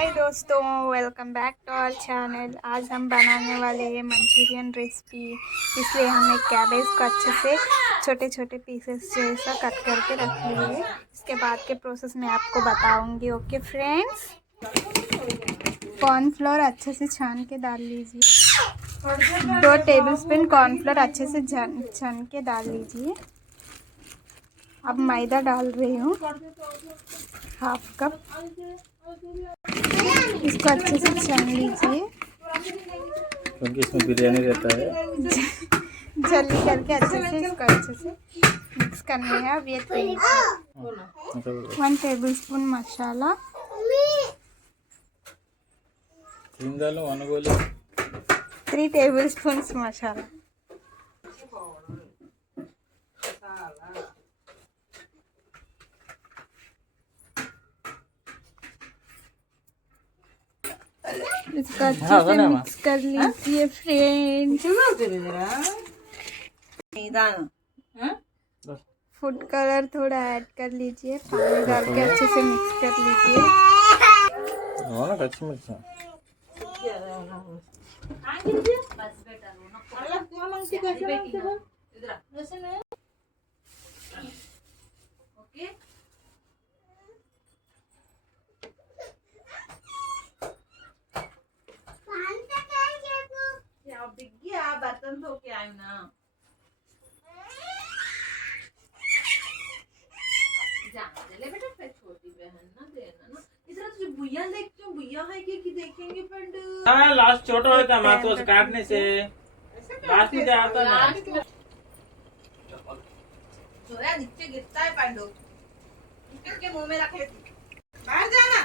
हाय दोस्तों, welcome back to our channel. आज हम बनाने वाले हैं मंचूरियन रेसिपी। इसलिए हम एक कैबेज को अच्छे से छोटे छोटे पीसेस जैसा कट करके रख लिए। इसके बाद के प्रोसेस मैं आपको बताऊंगी। ओके फ्रेंड्स, कॉर्नफ्लोर अच्छे से छान के डाल लीजिए। 2 टेबलस्पून कॉर्नफ्लोर अच्छे से छान के डाल लीजिए। अब मैदा डाल रही हूँ, हाफ कप। इसको अच्छे से छान लीजिए क्योंकि इसमें बिरयानी रहता है। जल्दी करके अच्छे से इसको अच्छे से मिक्स करना है। अब ये 1 टेबलस्पून मसाला, 3 टेबलस्पून मसाला, इसको अच्छे से मिक्स कर लीजिए फ्रेंड्स। फूड कलर थोड़ा ऐड कर लीजिए, पानी डाल के अच्छे से मिक्स कर लीजिए। बर्तन धो के आयु ना, ले बेटा, फिर छोटी बहन ना देना ना। इधर तुझे भुइया देखती हूँ, भुइया है कि देखेंगे फ्रेंड। हाँ, लास्ट छोटा होता है मातो से काटने से लास्ट में आता ना। छोरा नीचे गिरता है पांडु, निकल के मुंह में रख लेती। बाहर जाना,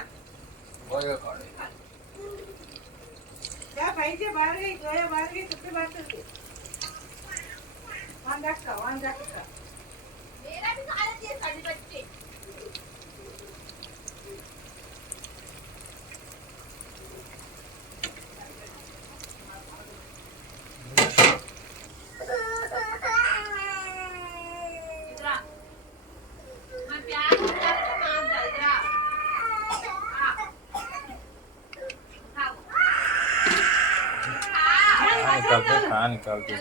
क्या भाई जी बाहर गई, गोया बाहर गई, सबसे बाहर चल गई। वहाँ जाकर मेरा भी खा लेती है साड़ी बच्चे। निकालते हैं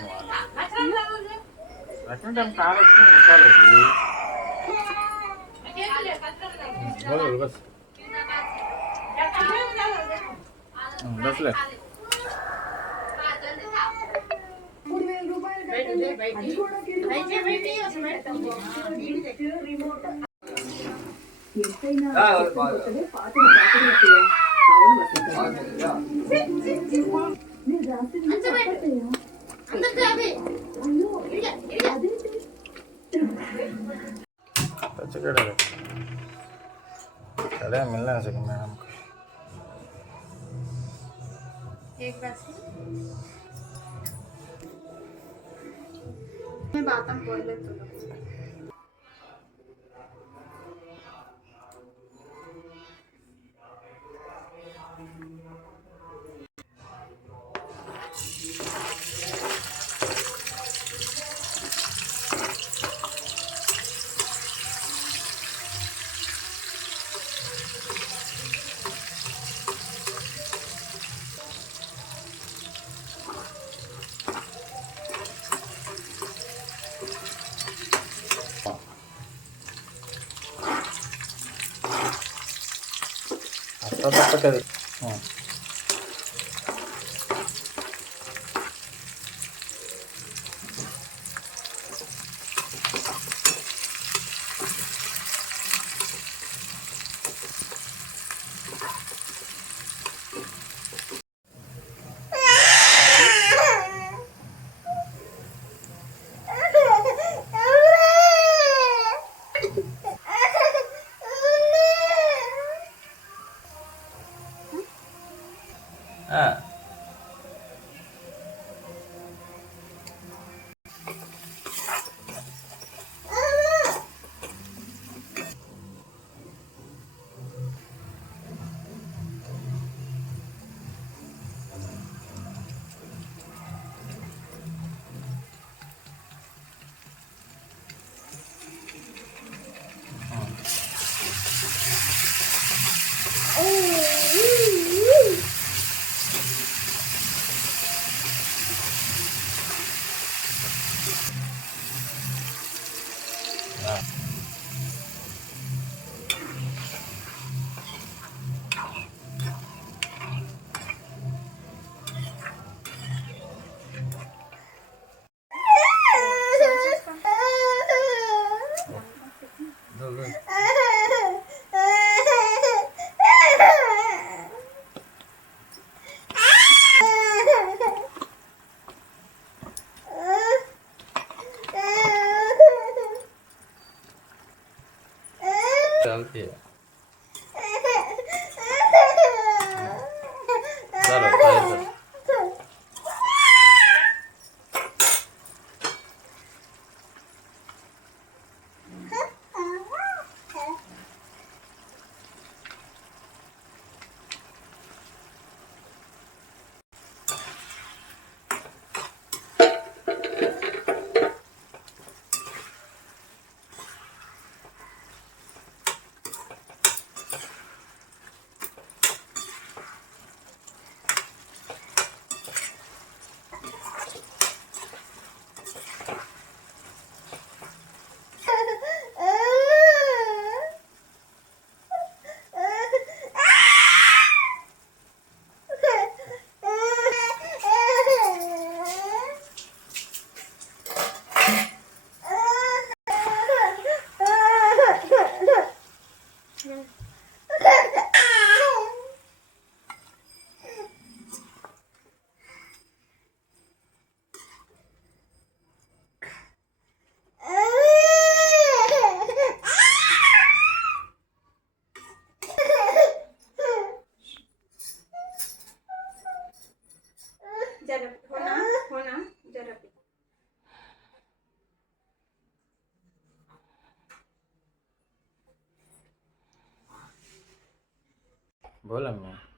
हम कहाँ रखते हैं, निकालोगी बोलो बस बस ले। चले मिलना है मैडम को एक बार मैं बात हम बोल ले तो कर ये चलो ट्राई कर जरा होना जरा बोला मैं